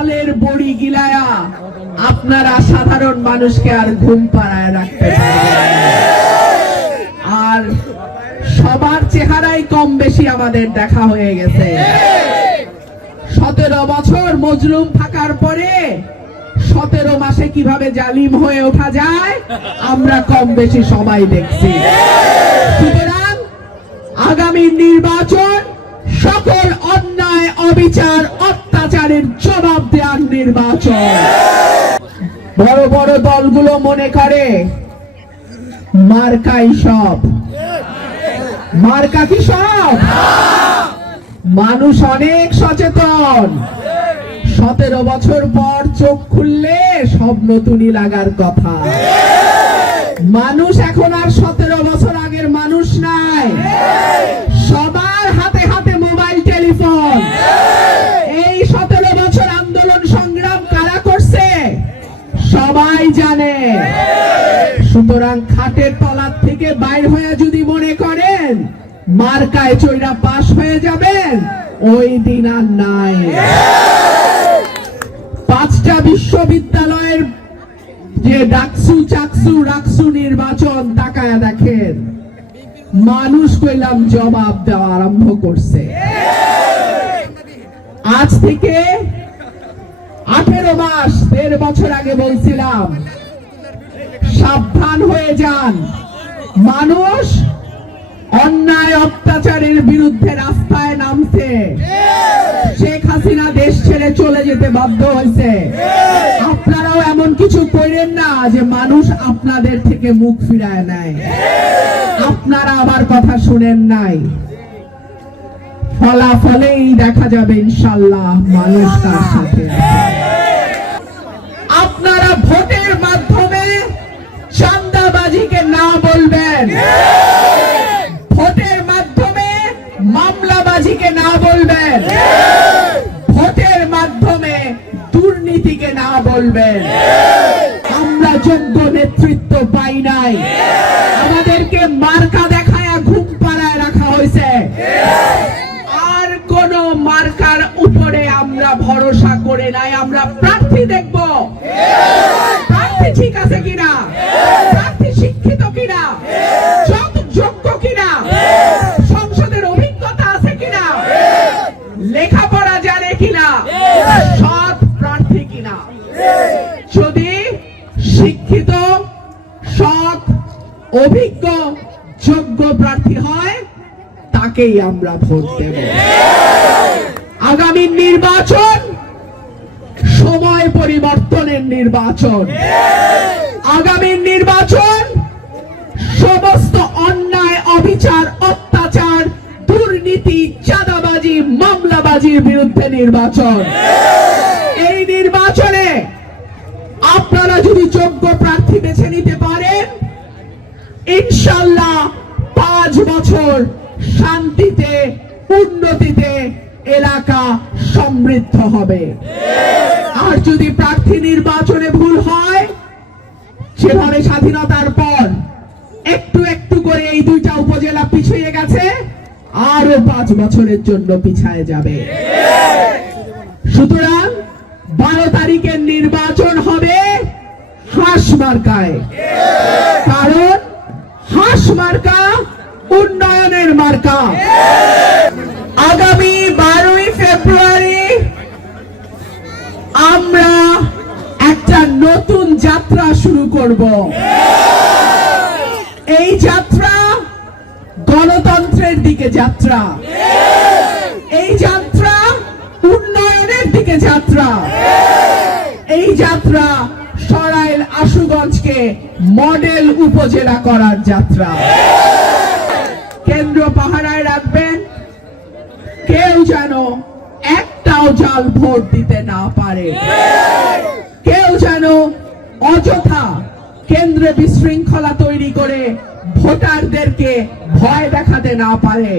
ফলের বড়ি গিলায়া আপনারা সাধারণ মানুষকে আর ঘুম পাড়ায় রাখতে পারবেন। আর সবার চেহারাই কম বেশি আমাদের দেখা হয়ে গেছে। 17 বছর মজলুম থাকার পরে 17 মাসে কিভাবে জালিম হয়ে ওঠা যায় আমরা কম বেশি সবাই দেখছি। সুতরাং আগামী নির্বাচন সকল অন্যায়, অবিচার, অত্যাচারের জবাব দেওয়ার নির্বাচন। বড় বড় দলগুলো মনে করে মার্কাই সব। মার্কা কি সব? মানুষ অনেক সচেতন। 17 বছর পর চোখ খুললে সব নতুনই লাগার কথা। মানুষ এখন আর 17 বছর আগের মানুষ নাই। সবার হাতে হাতে মোবাইল টেলিফোন। এই 17 বছর আন্দোলন সংগ্রাম কারা করছে সবাই জানে। সুতরাং খাটের তলার থেকে বাইর হয়ে যদি মনে করেন মার্কায় চৈরা পাশ হয়ে যাবেন, ওই দিন আর নাই। 5টা বিশ্ববিদ্যালয়ের যে ডাকসু, চাকসু, রাকসু নির্বাচন তাকায়া দেখেন, মানুষ কইলাম জবাব দেওয়া আরম্ভ করছে। আজ থেকে 18 মাস 1.5 বছর আগে বলছিলাম সাবধান হয়ে যান। মানুষ অন্যায় অত্যাচারের বিরুদ্ধে রাস্তায় নামছে। শেখ হাসিনা দেশ ছেড়ে চলে যেতে বাধ্য হয়েছে। আপনারাও এমন কিছু করেন না যে মানুষ আপনাদের থেকে মুখ ফিরায় নেয়। আপনারা আমার কথা শুনেন নাই। ফলাফলেই দেখা যাবে ইনশাআল্লাহ মানুষ কার সাথে। আপনারা ভোটের মাধ্যমে চাঁদাবাজিকে না বলবেন, ভোটের মাধ্যমে মামলাবাজিকে না বলবেন, ভোটের মাধ্যমে দুর্নীতিকে না বলবেন। আমরা যোগ্য নেতৃত্ব পাই নাই, আমাদেরকে মার্কা দেখায়া ঘুম পাড়ায় রাখা হয়েছে। আর কোন মার্কার উপরে আমরা ভরসা করে নাই। আমরা প্রার্থী দেখব, প্রার্থী ঠিক আছে কিনা, প্রার্থী শিক্ষিত কিনা, যোগ্য কিনা, সংসদের অভিজ্ঞতা আছে কিনা, লেখাপড়া জানে কিনা, সৎ প্রার্থী কিনা। যদি শিক্ষিত, সৎ, অভিজ্ঞ, যোগ্য প্রার্থী হয় তাকেই আমরা ভোট দেব। আগামী নির্বাচন সময় পরিবর্তনের নির্বাচন। আগামী নির্বাচন সমস্ত অন্যায়, অবিচার, অত্যাচার, দুর্নীতি, চাঁদাবাজি, মামলাবাজির বিরুদ্ধে নির্বাচন। এই নির্বাচনে আপনারা যদি যোগ্য প্রার্থী বেছে নিতে পারেন, ইনশাআল্লাহ 5 বছর শান্তিতে, উন্নতিতে এলাকা সমৃদ্ধ হবে। আর যদি প্রার্থী নির্বাচনে ভুল হয়, যেভাবে স্বাধীনতার পর একটু একটু করে এই 2টা উপজেলা পিছিয়ে গেছে, আরো 5 বছরের জন্য পিছায় যাবে। সুতরাং 12 তারিখের নির্বাচন হবে হাঁস মার্কায়। কারণ হাঁস মার্কা উন্নয়নের মার্কা। আগামী 12ই ফেব্রুয়ারি আমরা একটা নতুন যাত্রা শুরু করব। এই যাত্রা গণতন্ত্রের দিকে যাত্রা, এই যাত্রা উন্নয়নের দিকে যাত্রা, এই যাত্রা সরাইল আশুগঞ্জকে মডেল উপজেলা করার যাত্রা। কেন্দ্র পাহারায় রাখবেন, কেউ যেন একটাও জাল ভোট দিতে না পারে, কেউ যেন অযথা কেন্দ্রে বিশৃঙ্খলা তৈরি করে ভোটারদেরকে ভয় দেখাতে না পারে।